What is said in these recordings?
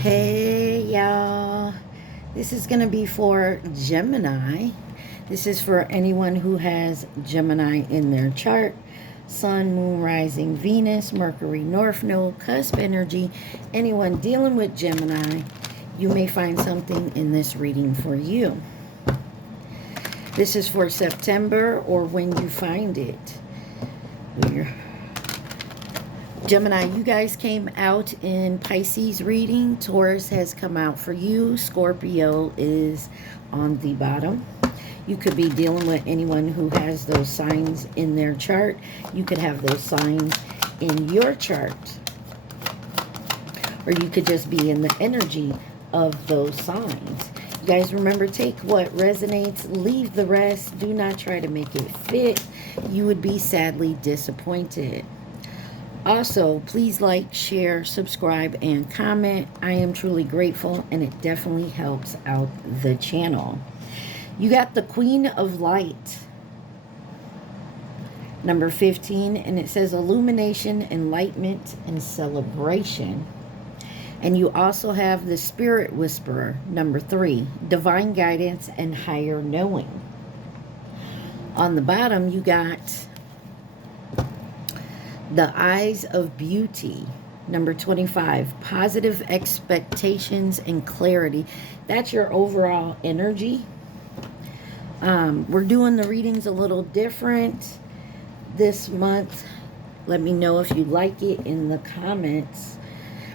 Hey y'all, this is going to be for Gemini. This is for anyone who has Gemini in their chart. Sun, Moon, Rising, Venus, Mercury, North Node, cusp energy. Anyone dealing with Gemini, you may find something in this reading for you. This is for September or when you find it. Gemini, you guys came out in Pisces reading. Taurus has come out for you. Scorpio is on the bottom. You could be dealing with anyone who has those signs in their chart. You could have those signs in your chart. Or you could just be in the energy of those signs. You guys remember, take what resonates, leave the rest. Do not try to make it fit. You would be sadly disappointed. Also, please like, share, subscribe, and comment. I am truly grateful, and it definitely helps out the channel. You got the Queen of Light, number 15, and it says illumination, enlightenment, and celebration. And you also have the Spirit Whisperer, number 3, divine guidance and higher knowing. On the bottom, you got the Eyes of Beauty, number 25, positive expectations and clarity. That's your overall energy. We're doing the readings a little different this month. Let me know if you like it in the comments.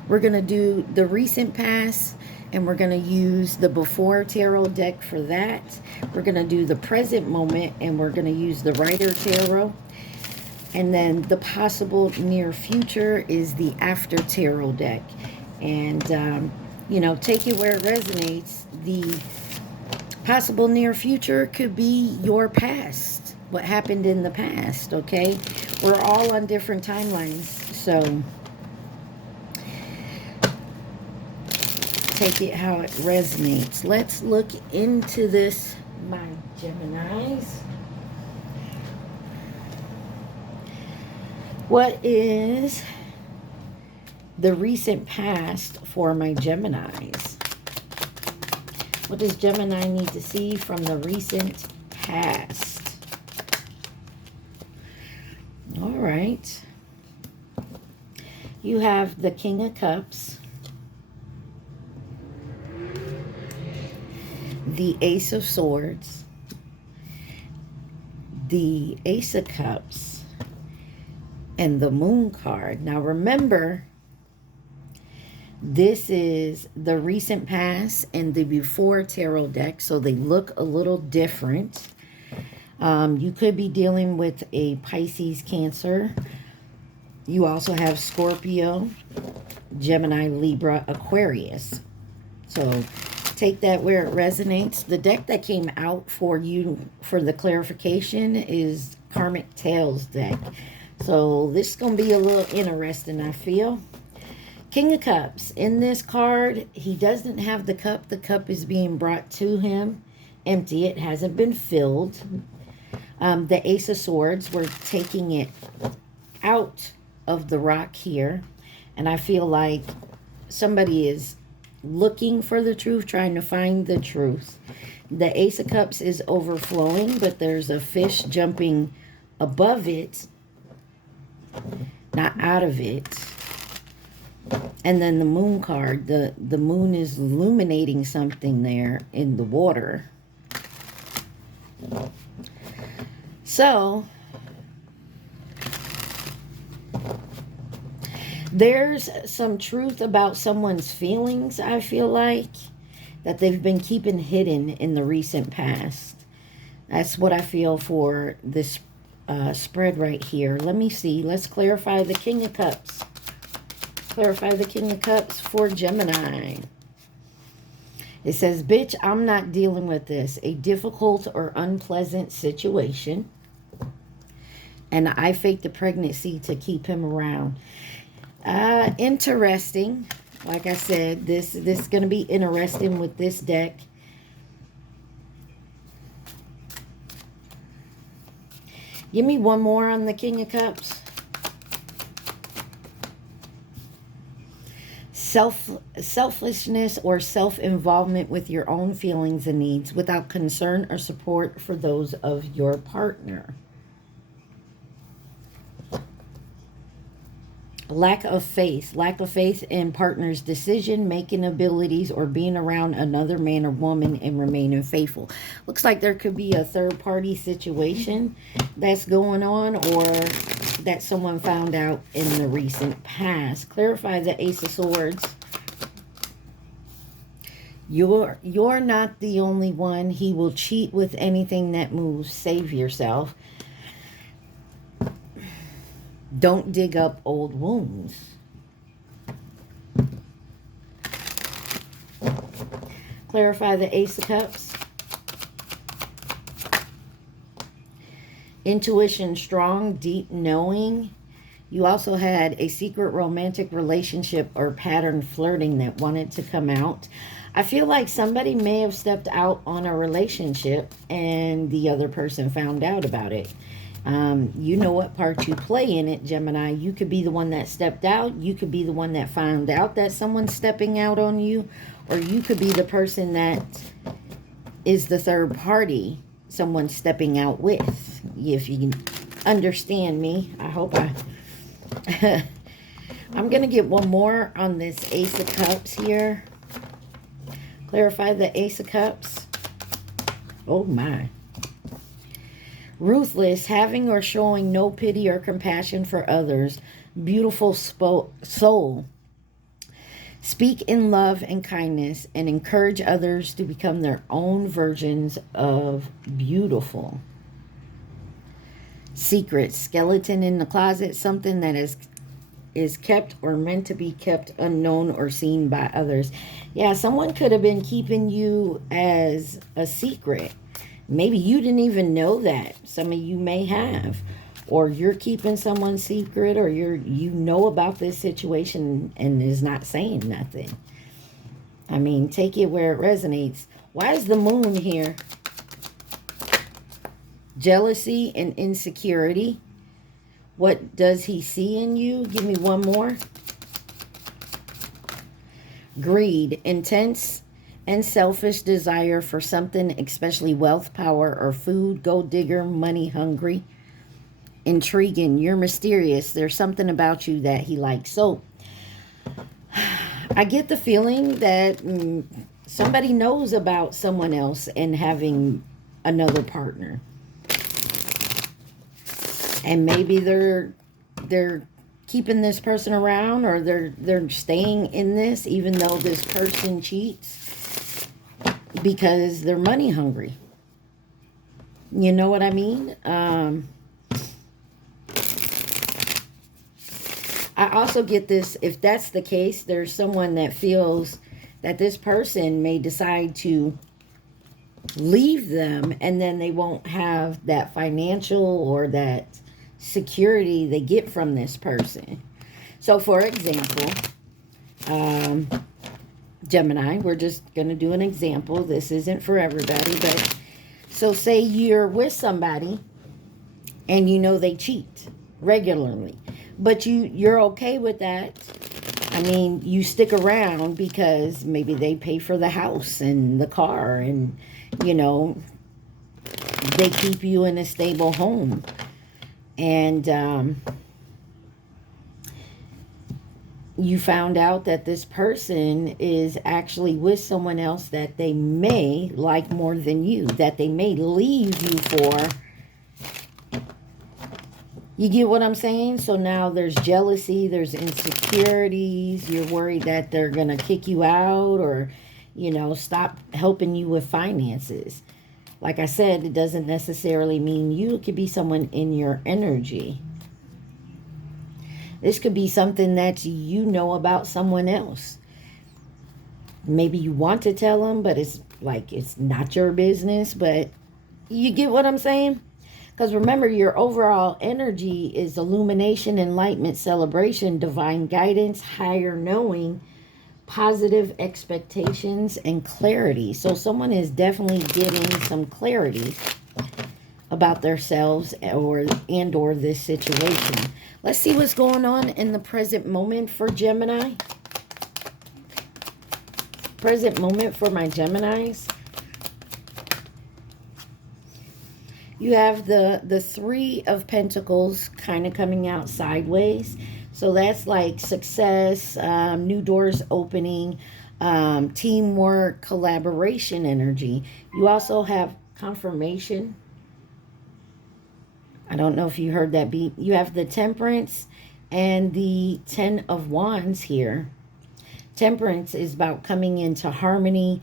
We're going to do the recent past, and we're going to use the before tarot deck for that. We're going to do the present moment, and we're going to use the Rider Tarot. And then the possible near future is the after tarot deck. And, you know, take it where it resonates. The possible near future could be your past. What happened in the past, okay? We're all on different timelines. So take it how it resonates. Let's look into this, my Geminis. What is the recent past for my Geminis? What does Gemini need to see from the recent past? All right. You have the King of Cups, the Ace of Swords, the Ace of Cups, and the Moon card. Now remember, this is the recent past and the before tarot deck, so they look a little different. You could be dealing with a Pisces, Cancer. You also have Scorpio, Gemini, Libra, Aquarius. So take that where it resonates. The deck that came out for you for the clarification is Karmic Tales deck. So this is going to be a little interesting, I feel. King of Cups. In this card, he doesn't have the cup. The cup is being brought to him empty. It hasn't been filled. The Ace of Swords, we're taking it out of the rock here. And I feel like somebody is looking for the truth, trying to find the truth. The Ace of Cups is overflowing, but there's a fish jumping above it, not out of it. And then the Moon card, the moon is illuminating something there in the water. So there's some truth about someone's feelings, I feel like, that they've been keeping hidden in the recent past. That's what I feel for this spread right here. Let me see. Let's clarify the King of Cups. Clarify the King of Cups for Gemini. It says, bitch, I'm not dealing with this. A difficult or unpleasant situation. And I faked the pregnancy to keep him around. Interesting. Like I said, this is going to be interesting with this deck. Give me one more on the King of Cups. Selfishness or self-involvement with your own feelings and needs without concern or support for those of your partner. Lack of faith in partner's decision-making abilities or being around another man or woman and remaining faithful. Looks like there could be a third-party situation that's going on, or that someone found out in the recent past. Clarify the Ace of Swords. You're not the only one. He will cheat with anything that moves. Save yourself. Don't dig up old wounds. Clarify the Ace of Cups. Intuition strong, deep knowing. You also had a secret romantic relationship or pattern flirting that wanted to come out. I feel like somebody may have stepped out on a relationship and the other person found out about it. You know what part you play in it, Gemini. You could be the one that stepped out. You could be the one that found out that someone's stepping out on you. Or you could be the person that is the third party someone stepping out with. If you can understand me, I hope I'm going to get one more on this Ace of Cups here. Clarify the Ace of Cups. Oh my. Ruthless, having or showing no pity or compassion for others. Beautiful soul. Speak in love and kindness and encourage others to become their own versions of beautiful. Secret, skeleton in the closet, something that is kept or meant to be kept unknown or seen by others. Yeah, someone could have been keeping you as a secret. Maybe you didn't even know that. Some of you may have. Or you're keeping someone's secret, or you know about this situation and is not saying nothing. I mean, take it where it resonates. Why is the moon here? Jealousy and insecurity. What does he see in you? Give me one more. Greed, intense and selfish desire for something, especially wealth, power, or food. Gold digger, money hungry. Intriguing, you're mysterious. There's something about you that he likes. So I get the feeling that somebody knows about someone else and having another partner. And maybe they're keeping this person around, or they're staying in this even though this person cheats because they're money hungry. You know what I mean? I also get this, if that's the case, there's someone that feels that this person may decide to leave them, and then they won't have that financial or that security they get from this person. So, for example, Gemini, we're just going to do an example. This isn't for everybody, but so say you're with somebody and you know they cheat regularly. But you're okay with that. I mean, you stick around because maybe they pay for the house and the car, and, you know, they keep you in a stable home. And you found out that this person is actually with someone else that they may like more than you, that they may leave you for. You get what I'm saying? So now there's jealousy, there's insecurities. You're worried that they're going to kick you out, or, you know, stop helping you with finances. Like I said, it doesn't necessarily mean you. It could be someone in your energy. This could be something that you know about someone else. Maybe you want to tell them, but it's like it's not your business. But you get what I'm saying? Because remember, your overall energy is illumination, enlightenment, celebration, divine guidance, higher knowing, positive expectations, and clarity. So someone is definitely getting some clarity about themselves or this situation. Let's see what's going on in the present moment for Gemini. Present moment for my Geminis. You have the Three of Pentacles kind of coming out sideways. So that's like success, new doors opening, teamwork, collaboration energy. You also have confirmation. I don't know if you heard that beat. You have the Temperance and the Ten of Wands here. Temperance is about coming into harmony,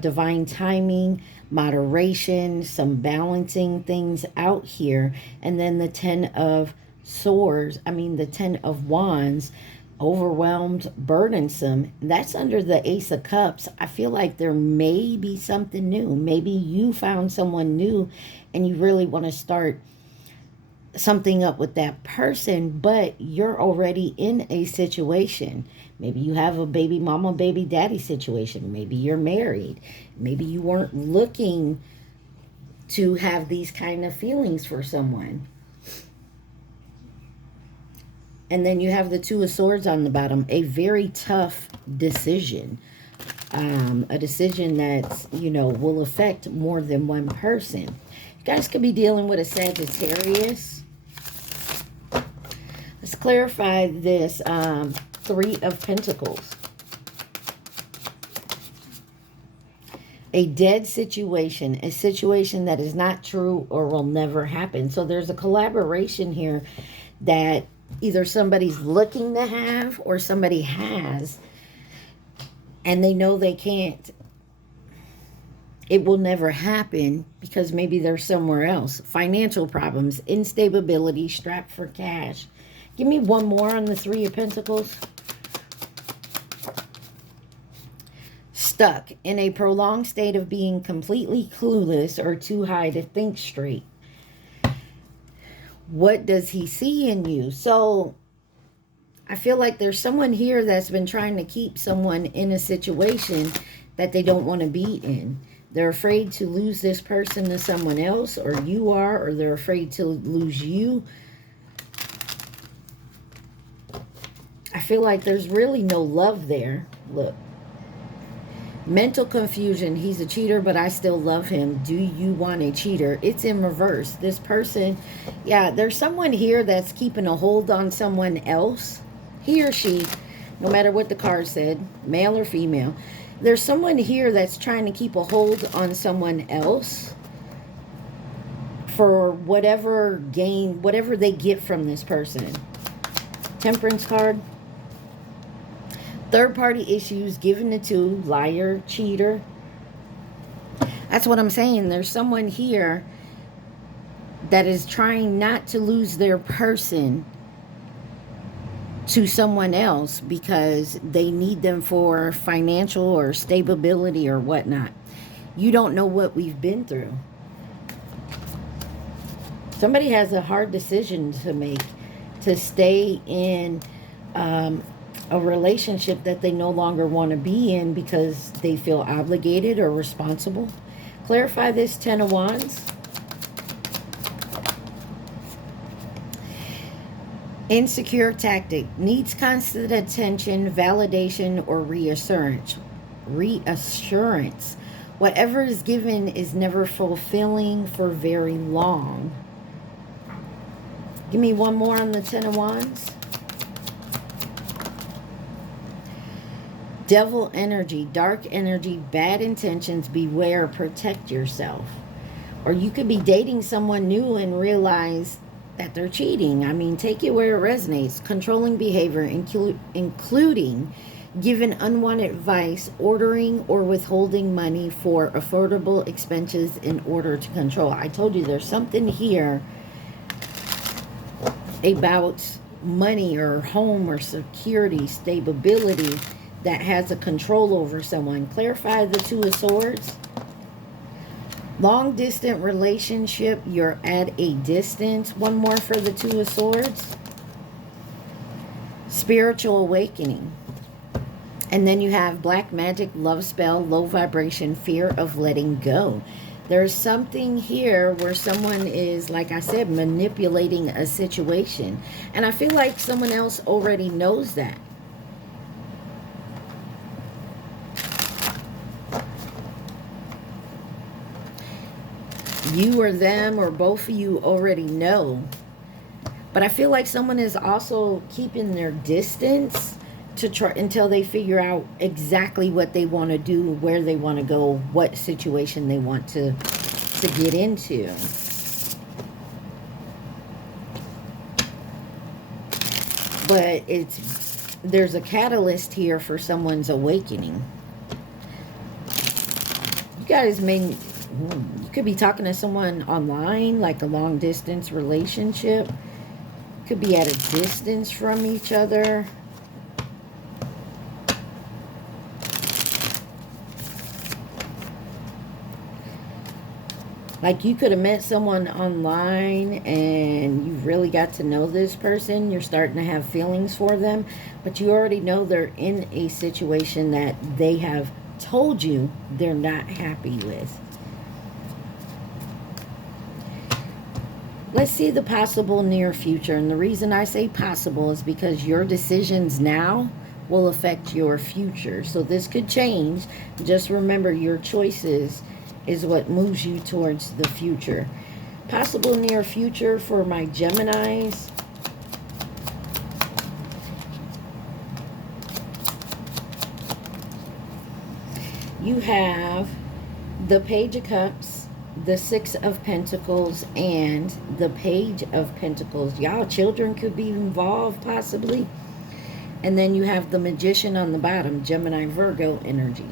divine timing, moderation, some balancing things out here. And then the Ten of the Ten of Wands, overwhelmed, burdensome. That's under the Ace of Cups. I feel like there may be something new. Maybe you found someone new and you really want to start something up with that person, but you're already in a situation. Maybe you have a baby mama, baby daddy situation. Maybe you're married. Maybe you weren't looking to have these kind of feelings for someone. And then you have the Two of Swords on the bottom. A very tough decision. A decision that, will affect more than one person. You guys could be dealing with a Sagittarius. Let's clarify this Three of Pentacles. A dead situation, a situation that is not true or will never happen. So there's a collaboration here that either somebody's looking to have or somebody has, and they know they can't. It will never happen because maybe they're somewhere else. Financial problems, instability, strapped for cash. Give me one more on the Three of Pentacles. Stuck in a prolonged state of being completely clueless or too high to think straight. What does he see in you? So I feel like there's someone here that's been trying to keep someone in a situation that they don't want to be in. They're afraid to lose this person to someone else, or you are, or they're afraid to lose you. I feel like there's really no love there. Look. Mental confusion. He's a cheater, but I still love him. Do you want a cheater? It's in reverse. This person, yeah, there's someone here that's keeping a hold on someone else. He or she, no matter what the card said, male or female. There's someone here that's trying to keep a hold on someone else for whatever gain, whatever they get from this person. Temperance card. Third-party issues, given the two, liar, cheater. That's what I'm saying. There's someone here that is trying not to lose their person to someone else because they need them for financial or stability or whatnot. You don't know what we've been through. Somebody has a hard decision to make to stay in a relationship that they no longer want to be in because they feel obligated or responsible. Clarify this Ten of Wands. Insecure tactic. Needs constant attention, validation, or reassurance. Whatever is given is never fulfilling for very long. Give me one more on the Ten of Wands. Devil energy, dark energy, bad intentions, beware, protect yourself. Or you could be dating someone new and realize that they're cheating. I mean, take it where it resonates. Controlling behavior, including giving unwanted advice, ordering or withholding money for affordable expenses in order to control. I told you there's something here about money or home or security, stability, that has a control over someone. Clarify the Two of Swords. Long distance relationship, you're at a distance. One more for the Two of Swords. Spiritual awakening. And then you have black magic, love spell, low vibration, fear of letting go. There's something here where someone is, like I said, manipulating a situation. And I feel like someone else already knows that. You or them or both of you already know. But I feel like someone is also keeping their distance to try until they figure out exactly what they want to do, where they want to go, what situation they want to get into. But there's a catalyst here for someone's awakening. You guys you could be talking to someone online, like a long distance relationship. Could be at a distance from each other. Like you could have met someone online and you really got to know this person. You're starting to have feelings for them, but you already know they're in a situation that they have told you they're not happy with. Let's see the possible near future. And the reason I say possible is because your decisions now will affect your future. So this could change. Just remember, your choices is what moves you towards the future. Possible near future for my Geminis. You have the Page of Cups, the Six of Pentacles, and the Page of Pentacles. Y'all, children could be involved possibly. And then you have the Magician on the bottom, Gemini Virgo energy.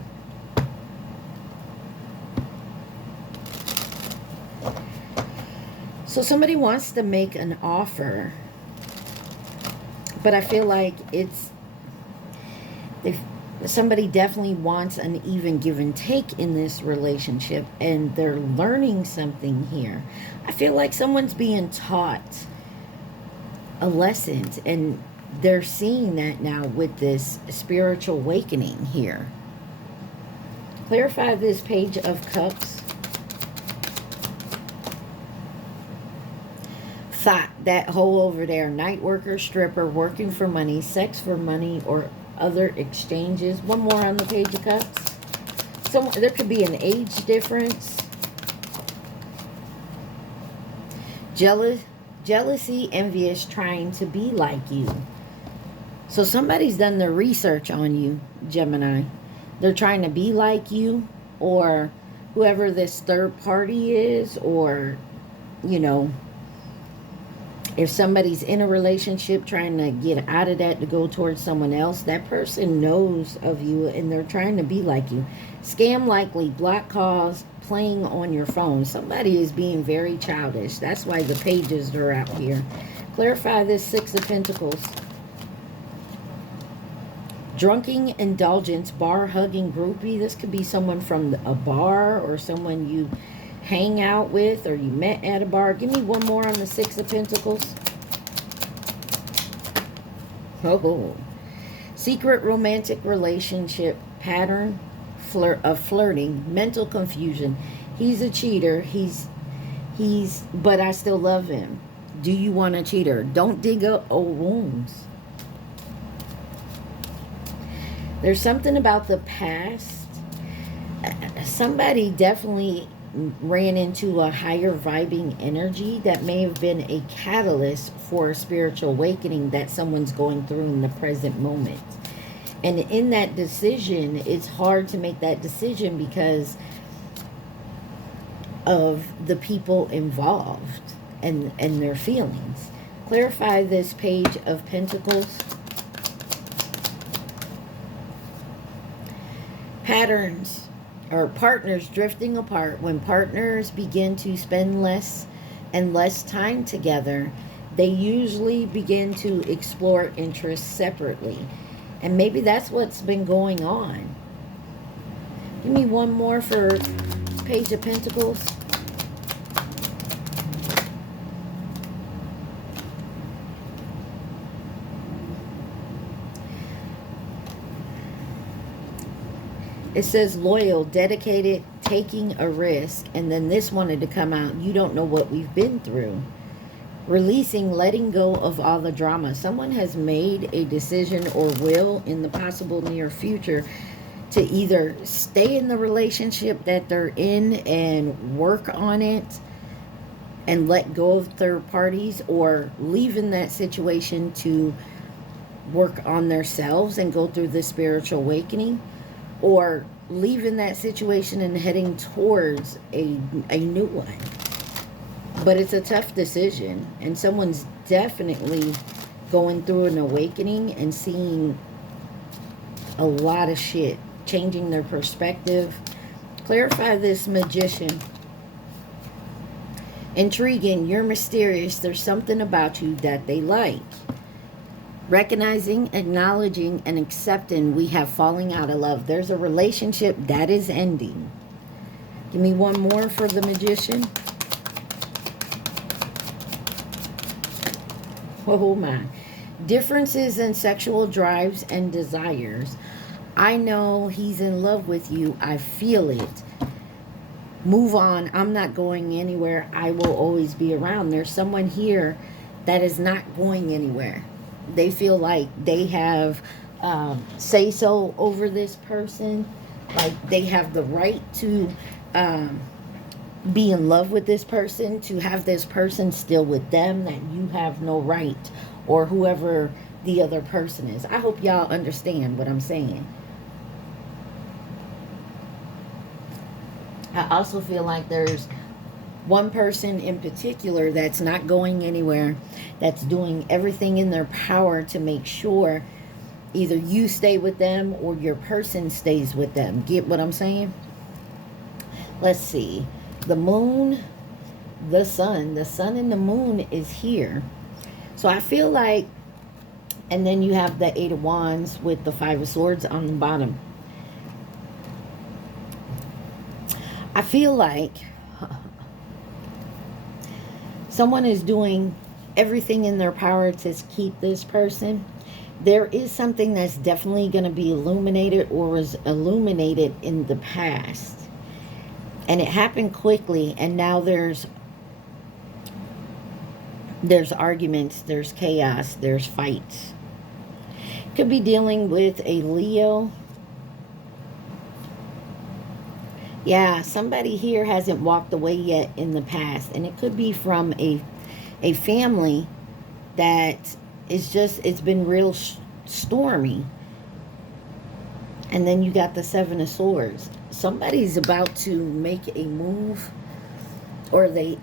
So somebody wants to make an offer, but I feel like somebody definitely wants an even give and take in this relationship, and they're learning something here. I feel like someone's being taught a lesson, and they're seeing that now with this spiritual awakening here. Clarify this Page of Cups. Thought, that hole over there, night worker, stripper, working for money, sex for money, or other exchanges. One more on the Page of Cups. There could be an age difference. Jealousy, envious, trying to be like you. So somebody's done their research on you, Gemini. They're trying to be like you, or whoever this third party is, or, you know, if somebody's in a relationship trying to get out of that to go towards someone else, that person knows of you and they're trying to be like you. Scam likely, block calls, playing on your phone. Somebody is being very childish. That's why the pages are out here. Clarify this Six of Pentacles. Drunken indulgence, bar hugging groupie. This could be someone from a bar or someone you hang out with or you met at a bar. Give me one more on the Six of Pentacles. Oh, secret romantic relationship pattern of flirting, mental confusion. He's a cheater. But I still love him. Do you want a cheater? Don't dig up old wounds. There's something about the past. Somebody definitely ran into a higher vibing energy that may have been a catalyst for a spiritual awakening that someone's going through in the present moment. And in that decision, it's hard to make that decision because of the people involved and their feelings. Clarify this Page of Pentacles. Patterns or partners drifting apart. When partners begin to spend less and less time together, they usually begin to explore interests separately. And maybe that's what's been going on. Give me one more for Page of Pentacles. It says loyal, dedicated, taking a risk. And then this wanted to come out. You don't know what we've been through. Releasing, letting go of all the drama. Someone has made a decision or will in the possible near future to either stay in the relationship that they're in and work on it, and let go of third parties, or leaving that situation to work on themselves and go through the spiritual awakening, or leaving that situation and heading towards a new one. But it's a tough decision, and someone's definitely going through an awakening and seeing a lot of shit, changing their perspective. Clarify this, Magician. Intriguing, you're mysterious, there's something about you that they like. Recognizing, acknowledging, and accepting we have falling out of love. There's a relationship that is ending. Give me one more for the Magician. Oh my. Differences in sexual drives and desires. I know he's in love with you. I feel it. Move on. I'm not going anywhere. I will always be around. There's someone here that is not going anywhere. They feel like they have say-so over this person. Like they have the right to be in love with this person, to have this person still with them, that you have no right, or whoever the other person is. I hope y'all understand what I'm saying. I also feel like there's one person in particular that's not going anywhere, that's doing everything in their power to make sure either you stay with them or your person stays with them. Get what I'm saying? Let's see. The moon, the sun and the moon is here. So I feel like, and then you have the Eight of Wands with the Five of Swords on the bottom. I feel like someone is doing everything in their power to keep this person. There is something that's definitely going to be illuminated or was illuminated in the past. And it happened quickly, and now there's arguments, there's chaos, there's fights. Could be dealing with a Leo. Yeah, somebody here hasn't walked away yet in the past, and it could be from a family that is just, it's been real stormy. And then you got the Seven of Swords. Somebody's about to make a move, or they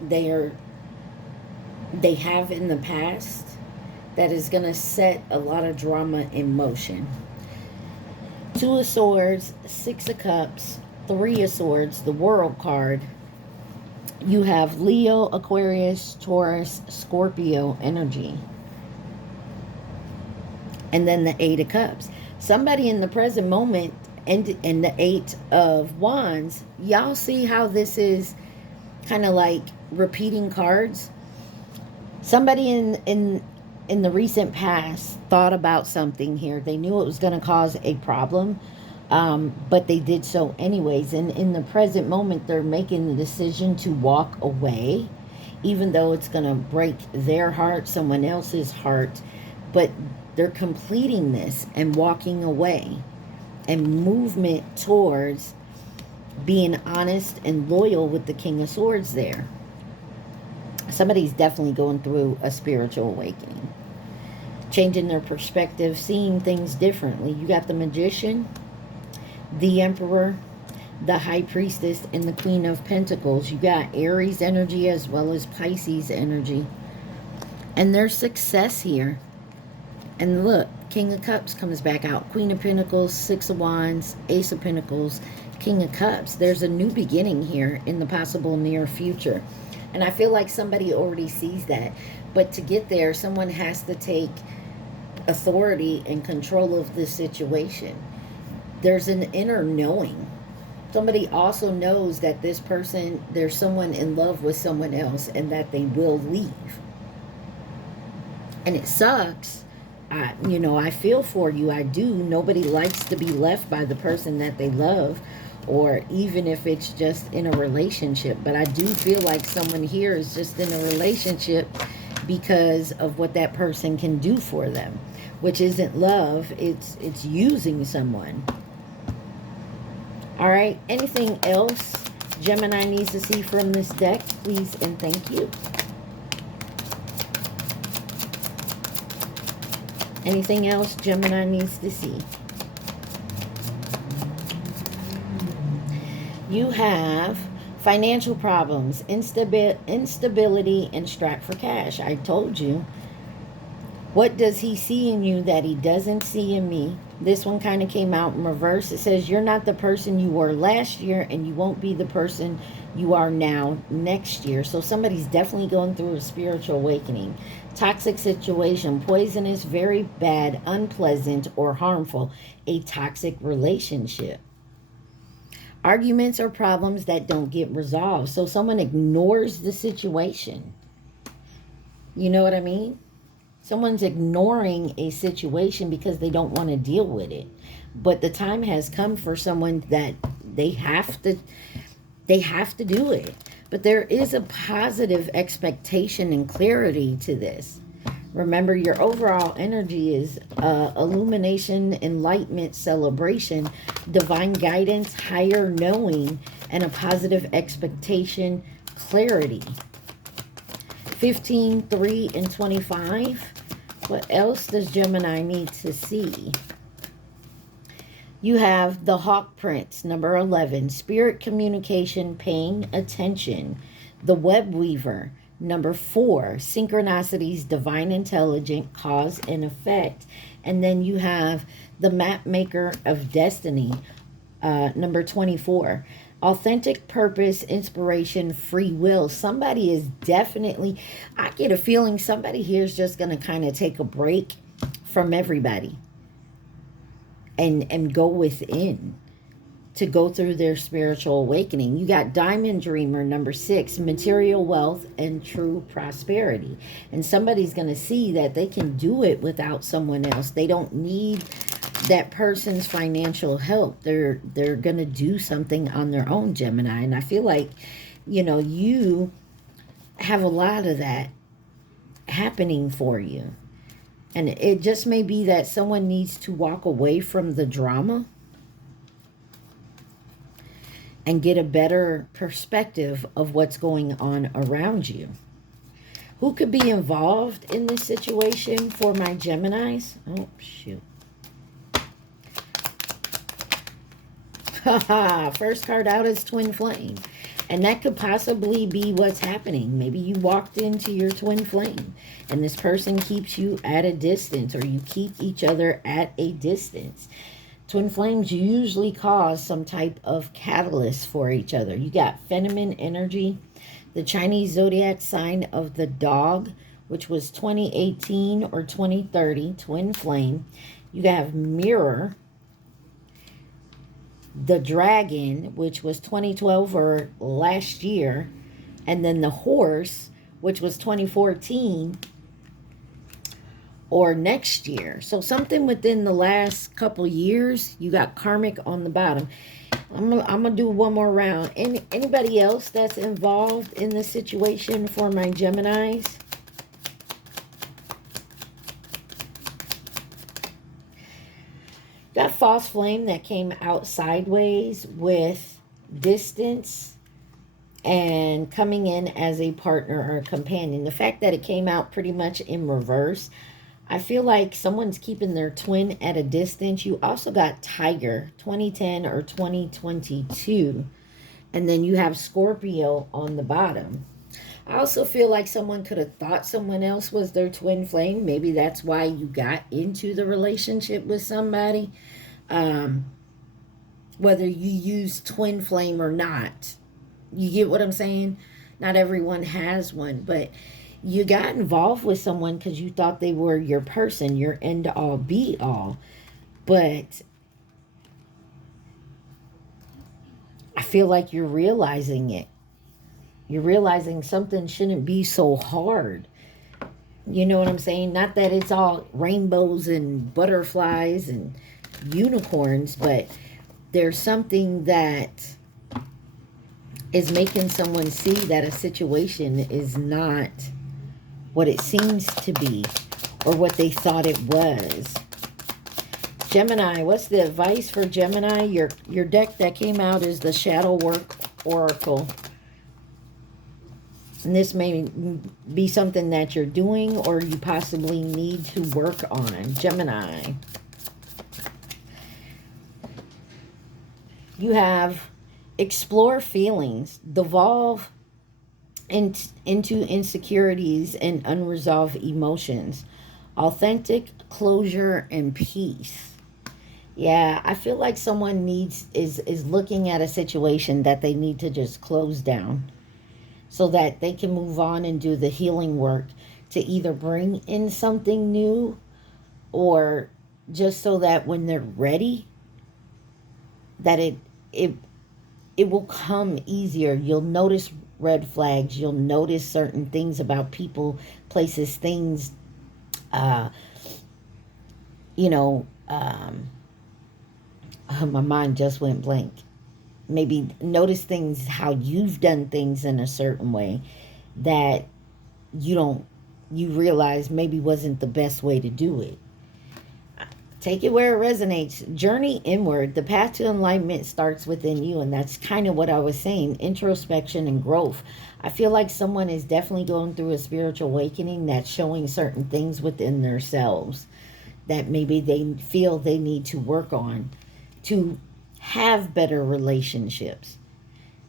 have in the past, that is going to set a lot of drama in motion. Two of Swords, Six of Cups, Three of Swords, the World card. You have Leo, Aquarius, Taurus, Scorpio energy. And then the Eight of Cups. Somebody in the present moment, and the Eight of Wands, y'all see how this is kind of like repeating cards? Somebody in the recent past thought about something here. They knew it was going to cause a problem, but they did so anyways. And in the present moment, they're making the decision to walk away, even though it's going to break their heart, someone else's heart. But they're completing this and walking away, and movement towards being honest and loyal with the King of Swords there. Somebody's definitely going through a spiritual awakening, changing their perspective, seeing things differently. You got the Magician, the Emperor, the High Priestess, and the Queen of Pentacles. You got Aries energy as well as Pisces energy. And there's success here. And look, King of Cups comes back out. Queen of Pentacles, Six of Wands, Ace of Pentacles, King of Cups. There's a new beginning here in the possible near future. And I feel like somebody already sees that. But to get there, someone has to take authority and control of this situation. There's an inner knowing. Somebody also knows that this person, there's someone in love with someone else, and that they will leave. And it sucks. I feel for you. I do. Nobody likes to be left by the person that they love, or even if it's just in a relationship. But I do feel like someone here is just in a relationship because of what that person can do for them, which isn't love. It's using someone. All right. Anything else Gemini needs to see from this deck, please and thank you. Anything else Gemini needs to see? You have financial problems, instability, and strapped for cash. I told you. What does he see in you that he doesn't see in me? This one kind of came out in reverse. It says you're not the person you were last year, and you won't be the person you are now next year. So somebody's definitely going through a spiritual awakening. Toxic situation, poisonous, very bad, unpleasant, or harmful. A toxic relationship. Arguments or problems that don't get resolved. So someone ignores the situation. You know what I mean? Someone's ignoring a situation because they don't want to deal with it. But the time has come for someone that they have to do it. But there is a positive expectation and clarity to this. Remember, your overall energy is illumination, enlightenment, celebration, divine guidance, higher knowing, and a positive expectation, clarity. 15, 3, and 25. What else does Gemini need to see? You have the Hawk Prince, number 11. Spirit communication, paying attention. The Web Weaver, number 4. Synchronicities, divine intelligence, cause and effect. And then you have the Map Maker of Destiny, number 24. Authentic purpose, inspiration, free will. Somebody is definitely, I get a feeling somebody here is just going to kind of take a break from everybody and go within to go through their spiritual awakening. You got Diamond Dreamer, number 6, material wealth and true prosperity. And somebody's going to see that they can do it without someone else. They don't need that person's financial help. They're going to do something on their own, Gemini. And I feel like, you know, you have a lot of that happening for you. And it just may be that someone needs to walk away from the drama and get a better perspective of what's going on around you. Who could be involved in this situation for my Geminis? Oh, shoot. Haha, first card out is Twin Flame. And that could possibly be what's happening. Maybe you walked into your twin flame and this person keeps you at a distance, or you keep each other at a distance. Twin flames usually cause some type of catalyst for each other. You got feminine energy, the Chinese zodiac sign of the dog, which was 2018 or 2030, twin flame. You have mirror, the dragon, which was 2012 or last year, and then the horse, which was 2014 or next year. So something within the last couple years. You got karmic on the bottom. I'm gonna do one more round. Anybody else that's involved in the situation for my Geminis? Got false flame that came out sideways with distance and coming in as a partner or a companion. The fact that it came out pretty much in reverse, I feel like someone's keeping their twin at a distance. You also got Tiger, 2010 or 2022. And then you have Scorpio on the bottom. I also feel like someone could have thought someone else was their twin flame. Maybe that's why you got into the relationship with somebody. Whether you use twin flame or not. You get what I'm saying? Not everyone has one. But you got involved with someone because you thought they were your person, your end-all, be-all. But I feel like you're realizing it. You're realizing something shouldn't be so hard. You know what I'm saying? Not that it's all rainbows and butterflies and unicorns, but there's something that is making someone see that a situation is not what it seems to be or what they thought it was. Gemini, what's the advice for Gemini? Your deck that came out is the Shadow Work oracle. And this may be something that you're doing or you possibly need to work on. Gemini. You have explore feelings, devolve into insecurities and unresolved emotions, authentic closure and peace. Yeah, I feel like someone is looking at a situation that they need to just close down so that they can move on and do the healing work to either bring in something new or just so that when they're ready, that it will come easier. You'll notice red flags. You'll notice certain things about people, places, things, you know, my mind just went blank. Maybe notice things, how you've done things in a certain way that you realize maybe wasn't the best way to do it. Take it where it resonates. Journey inward. The path to enlightenment starts within you. And that's kind of what I was saying. Introspection and growth. I feel like someone is definitely going through a spiritual awakening that's showing certain things within themselves that maybe they feel they need to work on to have better relationships.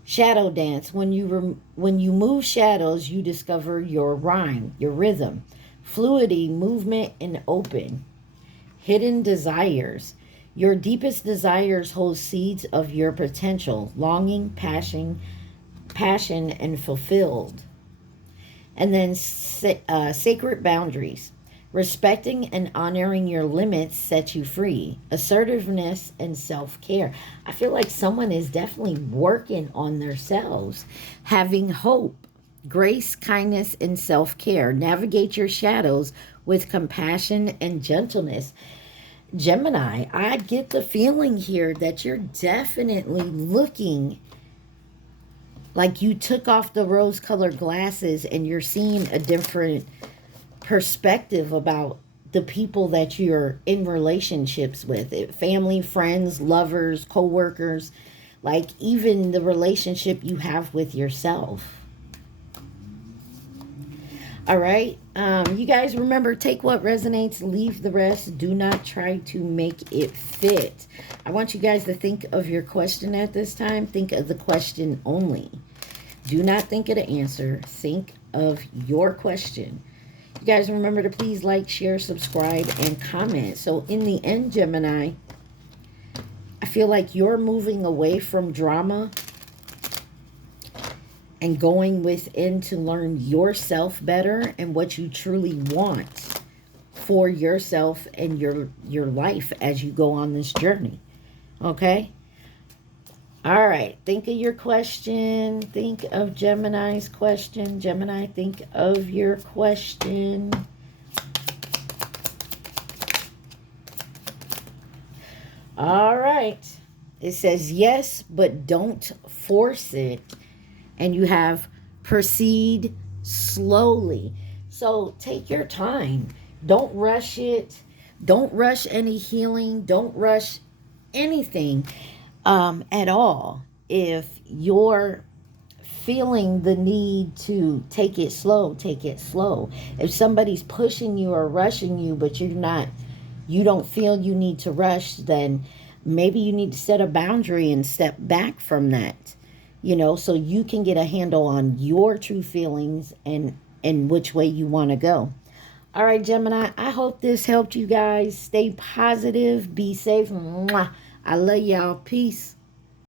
Shadow dance. When you move shadows, you discover your rhyme, your rhythm. Fluidity, movement, and open. Hidden desires. Your deepest desires hold seeds of your potential, longing, passion, and fulfilled. And then sacred boundaries. Respecting and honoring your limits sets you free. Assertiveness and self-care. I feel like someone is definitely working on themselves. Having hope, grace, kindness, and self-care. Navigate your shadows with compassion and gentleness. Gemini, I get the feeling here that you're definitely looking like you took off the rose-colored glasses and you're seeing a different perspective about the people that you're in relationships with. Family, friends, lovers, co-workers, like even the relationship you have with yourself. All right. You guys remember, take what resonates, leave the rest. Do not try to make it fit. I want you guys to think of your question at this time. Think of the question only. Do not think of the answer. Think of your question. You guys remember to please like, share, subscribe, and comment. So in the end, Gemini, I feel like you're moving away from drama and going within to learn yourself better and what you truly want for yourself and your life as you go on this journey. Okay? All right. Think of your question. Think of Gemini's question. Gemini, think of your question. All right. It says yes, but don't force it. And you have proceed slowly. So take your time. Don't rush it. Don't rush any healing. Don't rush anything at all. If you're feeling the need to take it slow, take it slow. If somebody's pushing you or rushing you, but you don't feel you need to rush, then maybe you need to set a boundary and step back from that. You know, so you can get a handle on your true feelings and which way you want to go. All right, Gemini, I hope this helped you guys. Stay positive. Be safe. Mwah. I love y'all. Peace.